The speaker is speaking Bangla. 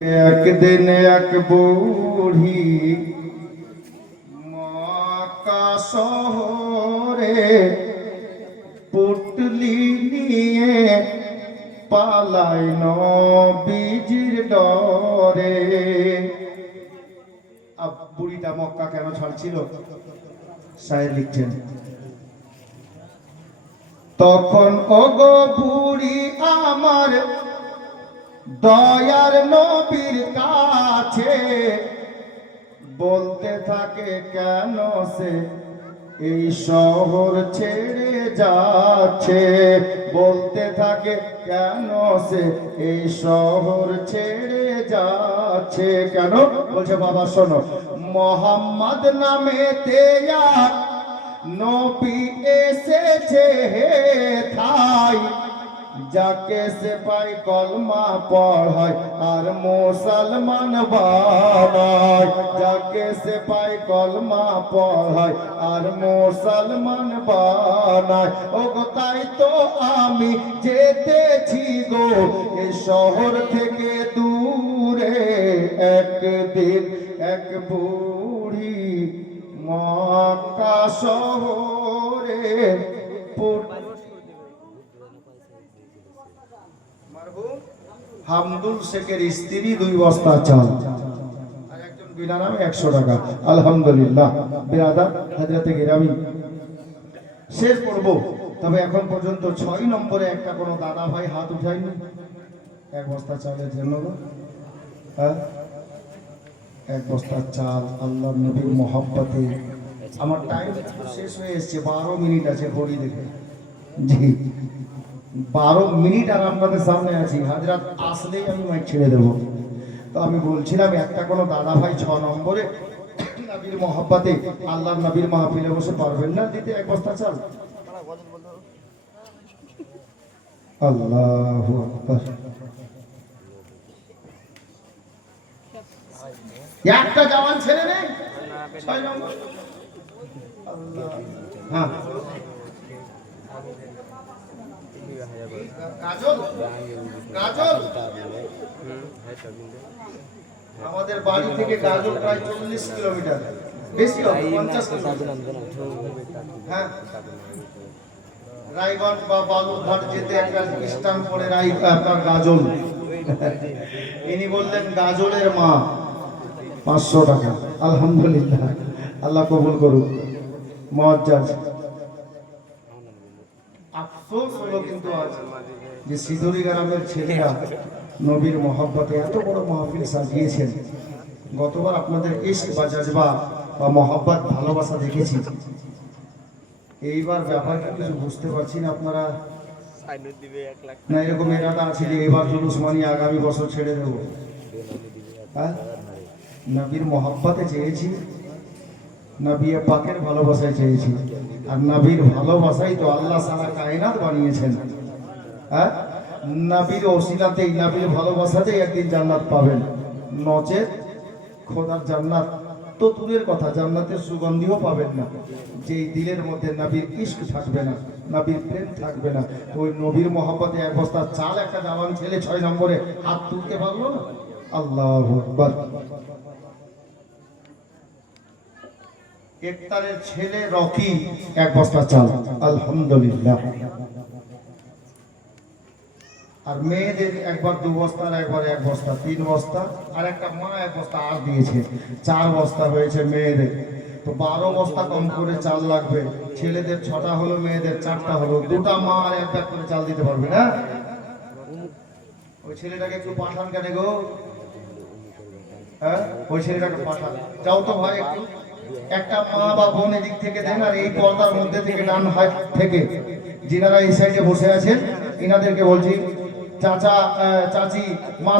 একদিন এক বুড়ি মক্কা শহরে পুটলি নিয়ে পালায় নবীজির ডরে। বুড়িটা মক্কা কেন ছাড়ছিল? শায়ের লিখছেন, তখন ওগো বুড়ি আমার দয়ার নবীর কাছে বলতে থাকে, কেন সে এই শহর ছেড়ে যাচ্ছে। বলতে থাকে, কেন সে এই শহর ছেড়ে যাচ্ছে। কেন বলছে? বাবা শোনো, মোহাম্মদ নামে তেয়া নবী এসেছে থাই, যাকে সে পাই কলমা পড়ায় আর মুসলমান বানায়। যাকে সে পাই কলমা পড়ায় আর মুসলমান বানায়। ও গো তাই তো আমি যেতেছি গো এই শহর থেকে দূরে। একদিন এক বুড়ি মক্কা শহরে হামদুল শেখের স্ত্রী 2 বস্তা চাল আর একজন বিনা নামে 100 টাকা। আলহামদুলিল্লাহ বিরাদার হযরতে গিরামি শেষ করব। তবে এখন পর্যন্ত 6 নম্বরে একটা কোনো দাদা ভাই হাত উঠায়নি 1 বস্তা চালের জন্য। হ্যাঁ, 1 বস্তা চাল আল্লাহর নবীর মহব্বতে। আমার টাইম শেষ হয়ে এসেছে, 12 মিনিট আছে ঘড়ি দেখে। জি 12 মিনিট আর আপনাদের সামনে আছি। হাজরাত আসলেই আমি মাইক ছেড়ে দেবো। তো আমি বলছিলাম একটা কোনো দাদা ভাই 6 নম্বরে নবীর মহব্বতে আল্লাহর নবীর মাহফিলে বসে পারবেন না দিতে 1 বস্তা চাল? আল্লাহু আকবার। একটা জওয়ান ছেলে নেই 6 নম্বর। আল্লাহ, হ্যাঁ কাজল কাজল আমাদের বাড়ি থেকে গাজল প্রায় 40 কিলোমিটার, বেশি হবে 50 কিলোমিটার। হ্যাঁ, রায়গঞ্জ বা বালুরঘাট যেতে একটা স্ট্যান্ড পড়ে আপনার গাজল। ইনি বললেন গাজলের মা 500 টাকা। আলহামদুলিল্লাহ, আল্লাহ কবুল করুক। মুআজ্জাজ আফসোস হলো কিন্তু আজ যে সিধুরি গ্রামের ছেলেরা নবীর মহব্বতে এত বড় মাহফিল সাজিয়েছেন। গতবার আপনাদের ইশক বা জজবা বা মহব্বত ভালোবাসা দেখেছি। এইবার ব্যাপারটা কিছু বুঝতে পারছি না। আপনারা না এরকম এরাদা আছে যে এবার জুলুস মানি আগামী বছর ছেড়ে দেব? হ্যাঁ, নবীর মহব্বতে চেয়েছি, নবী পাকের ভালোবাসায় চেয়েছি। আর নবীর ভালোবাসাই তো আল্লাহ সারা কায়নাত বানিয়েছেন। হ্যাঁ, নবীর ওসিলাতেই নবীর ভালোবাসাতেই একদিন জান্নাত পাবেন। নচেত খোদার জান্নাত তো দূরের কথা, জান্নাতের সুগন্ধিও পাবেন না। যেই দিলের মধ্যে নবীর ইশক থাকবে না, নবীর প্রেম থাকবে না, ওই নবীর মহব্বতে 1 বস্তা চাল একটা জওয়ান ছেলে 6 নম্বরে হাত তুলতে পারলো না। আল্লাহু আকবার। একতারের ছেলে রকি 1 বস্তা চাল। আলহামদুলিল্লাহ। আর মেয়েদের একবার 2 বস্তা, একবার 1 বস্তা, 3 বস্তা, আর একটা মা 1 বস্তা আর দিয়েছে, 4 বস্তা হয়েছে মেয়েদের। তো 12 বস্তা কম করে চাল লাগবে। ছেলেদের 6টা হলো, মেয়েদের 4টা হলো। 2টা মা আর 1 ব্যাগ করে চাল দিতে পারবে না? ওই ছেলেটাকে একটু পাঠান কেন গো? হ্যাঁ, ওই ছেলেটাকে পাঠান। যাও তো ভাই, একটু একটা মা বা বোন এদিক থেকে দেন। আর এই পর্দার মধ্যে থেকে ডান হাত থেকে যিনারা এই সাইডে বসে আছেন, ইনাদেরকে বলছি, চাচা চাচি মা